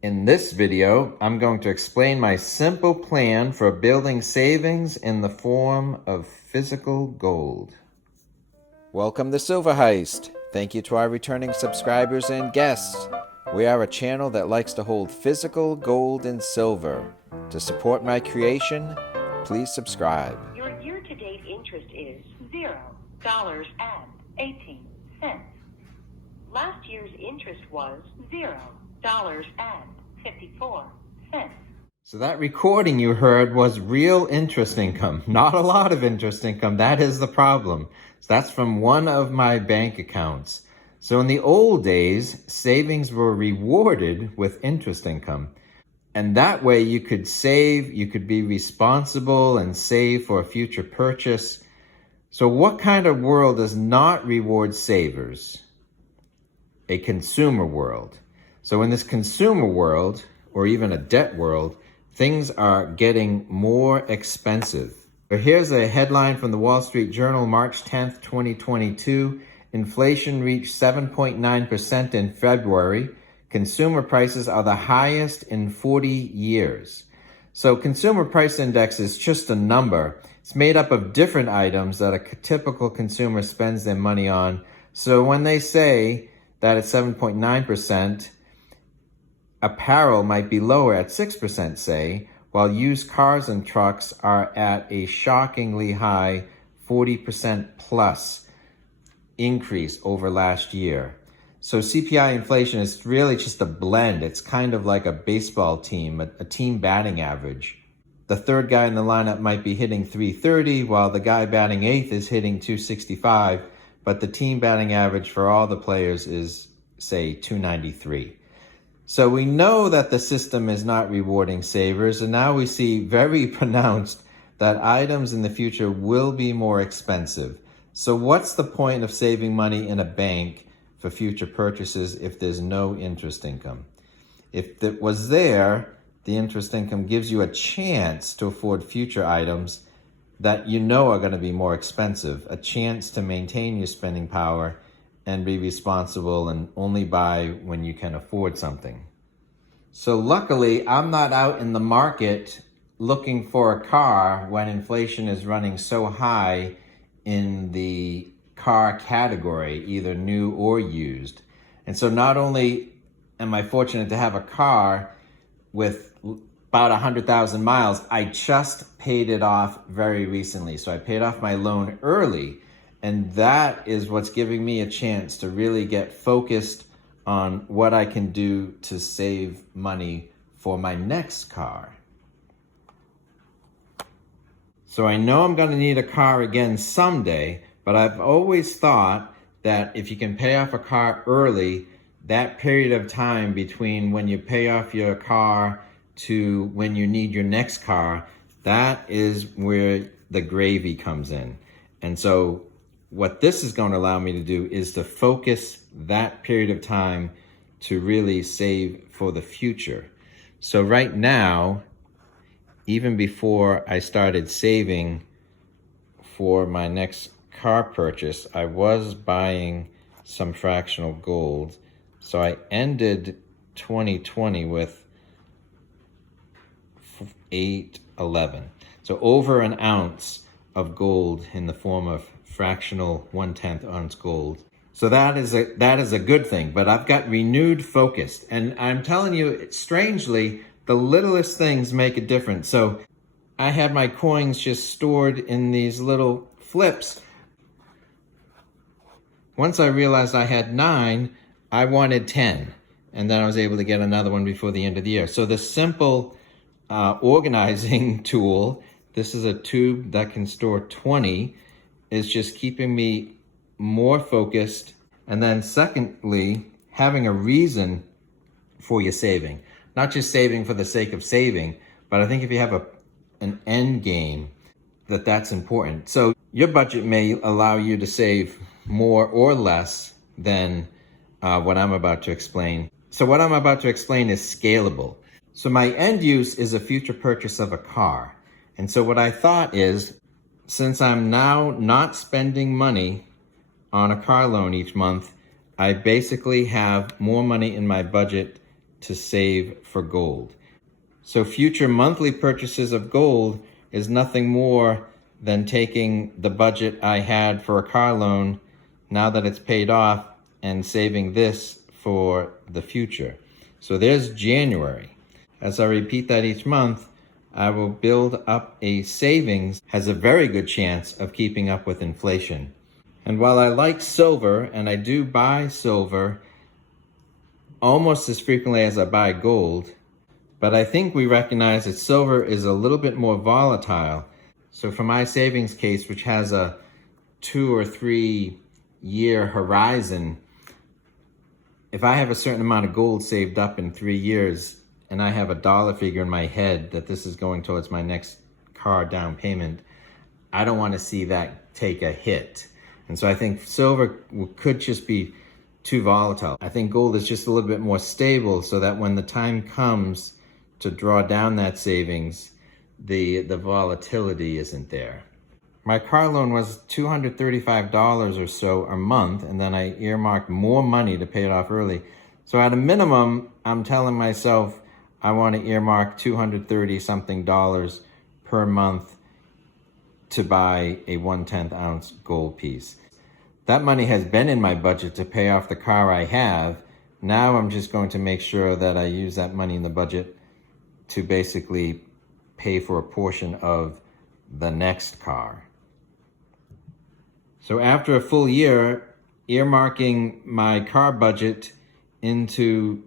In this video, I'm going to explain my simple plan for building savings in the form of physical gold. Welcome to Silver Heist. Thank you to our returning subscribers and guests. We are a channel that likes to hold physical gold and silver. To support my creation, please subscribe. Your year-to-date interest is $0.18. Last year's interest was $0.54. So that recording you heard was real interest income, not a lot of interest income. That is the problem. So that's from one of my bank accounts. So in the old days, savings were rewarded with interest income. And that way you could save, you could be responsible and save for a future purchase. So what kind of world does not reward savers? A consumer world. So in this consumer world, or even a debt world, things are getting more expensive. But here's a headline from the Wall Street Journal, March 10th, 2022. Inflation reached 7.9% in February. Consumer prices are the highest in 40 years. So consumer price index is just a number. It's made up of different items that a typical consumer spends their money on. So when they say that it's 7.9%, apparel might be lower at 6%, say, while used cars and trucks are at a shockingly high 40% plus increase over last year. So CPI inflation is really just a blend. It's kind of like a baseball team, a team batting average. The third guy in the lineup might be hitting 330, while the guy batting eighth is hitting 265, but the team batting average for all the players is, say, 293. So we know that the system is not rewarding savers, and now we see very pronounced that items in the future will be more expensive. So what's the point of saving money in a bank for future purchases if there's no interest income? If it was there, the interest income gives you a chance to afford future items that you know are going to be more expensive, a chance to maintain your spending power and be responsible and only buy when you can afford something. So luckily, I'm not out in the market looking for a car when inflation is running so high in the car category, either new or used. And so not only am I fortunate to have a car with about 100,000 miles, I just paid it off very recently. So I paid off my loan early, and that is what's giving me a chance to really get focused on what I can do to save money for my next car. So I know I'm going to need a car again someday, but I've always thought that if you can pay off a car early, that period of time between when you pay off your car to when you need your next car, that is where the gravy comes in. And so what this is going to allow me to do is to focus that period of time to really save for the future. So right now, even before I started saving for my next car purchase, I was buying some fractional gold. So I ended 2020 with 811. So over an ounce of gold in the form of fractional 1/10 ounce gold. So that is a good thing, but I've got renewed focus. And I'm telling you, strangely, the littlest things make a difference. So I had my coins just stored in these little flips. Once I realized I had 9, I wanted 10. And then I was able to get another one before the end of the year. So the simple organizing tool, this is a tube that can store 20, is just keeping me more focused. And then secondly, having a reason for your saving. Not just saving for the sake of saving, but I think if you have an end game, that's important. So your budget may allow you to save more or less than what I'm about to explain. So what I'm about to explain is scalable. So my end use is a future purchase of a car. And so what I thought is, since I'm now not spending money on a car loan each month, I basically have more money in my budget to save for gold. So future monthly purchases of gold is nothing more than taking the budget I had for a car loan now that it's paid off and saving this for the future. So there's January. As I repeat that each month, I will build up a savings, has a very good chance of keeping up with inflation. And while I like silver, and I do buy silver almost as frequently as I buy gold, but I think we recognize that silver is a little bit more volatile. So for my savings case, which has a 2 or 3 year horizon, if I have a certain amount of gold saved up in 3 years, and I have a dollar figure in my head that this is going towards my next car down payment, I don't want to see that take a hit. And so I think silver could just be too volatile. I think gold is just a little bit more stable so that when the time comes to draw down that savings, the volatility isn't there. My car loan was $235 or so a month, and then I earmarked more money to pay it off early. So at a minimum, I'm telling myself I want to earmark $230 something per month to buy a 1/10 ounce gold piece. That money has been in my budget to pay off the car I have. Now I'm just going to make sure that I use that money in the budget to basically pay for a portion of the next car. So after a full year, earmarking my car budget into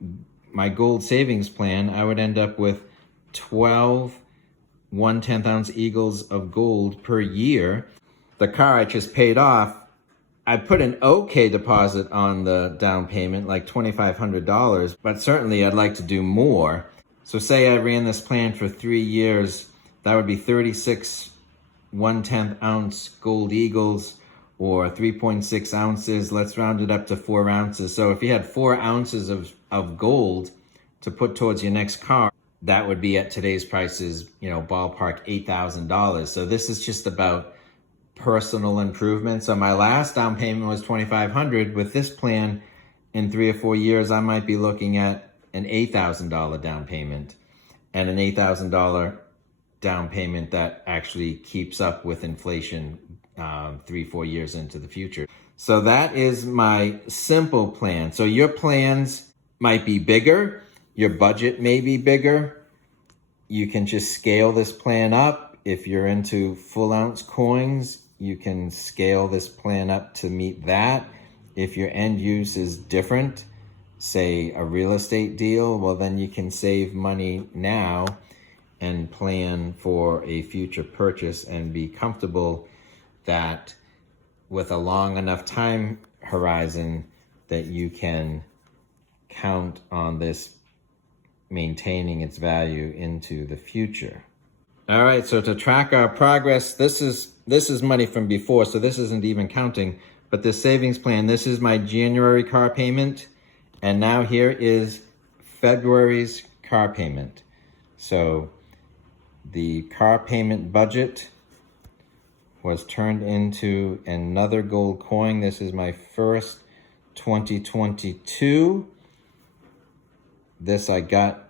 my gold savings plan, I would end up with 12 1/10 ounce eagles of gold per year. The car I just paid off, I put an okay deposit on the down payment, like $2,500, but certainly I'd like to do more. So say I ran this plan for 3 years, that would be 36 1/10 ounce gold eagles, or 3.6 ounces. Let's round it up to 4 ounces. So if you had 4 ounces of gold to put towards your next car, that would be at today's prices, ballpark $8,000. So this is just about personal improvement. So my last down payment was $2,500. With this plan, in 3 or 4 years, I might be looking at an $8,000 down payment, and an $8,000 down payment that actually keeps up with inflation 3-4 years into the future. So that is my simple plan. So your plans might be bigger, your budget may be bigger. You can just scale this plan up. If you're into full ounce coins, you can scale this plan up to meet that. If your end use is different, say a real estate deal, well, then you can save money now and plan for a future purchase and be comfortable that with a long enough time horizon that you can count on this maintaining its value into the future. All right, so to track our progress, this is money from before, so this isn't even counting, but this savings plan, this is my January car payment, and now here is February's car payment. So the car payment budget was turned into another gold coin. This is my first 2022. This I got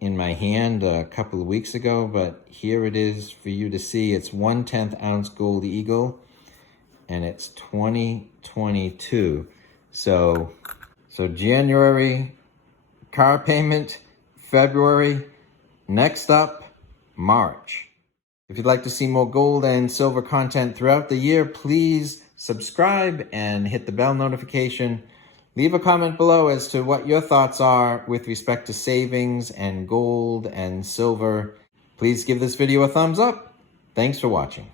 in my hand a couple of weeks ago, but here it is for you to see. It's 1/10 ounce gold eagle, and it's 2022. So January car payment, February, next up, March. If you'd like to see more gold and silver content throughout the year, please subscribe and hit the bell notification. Leave a comment below as to what your thoughts are with respect to savings and gold and silver. Please give this video a thumbs up. Thanks for watching.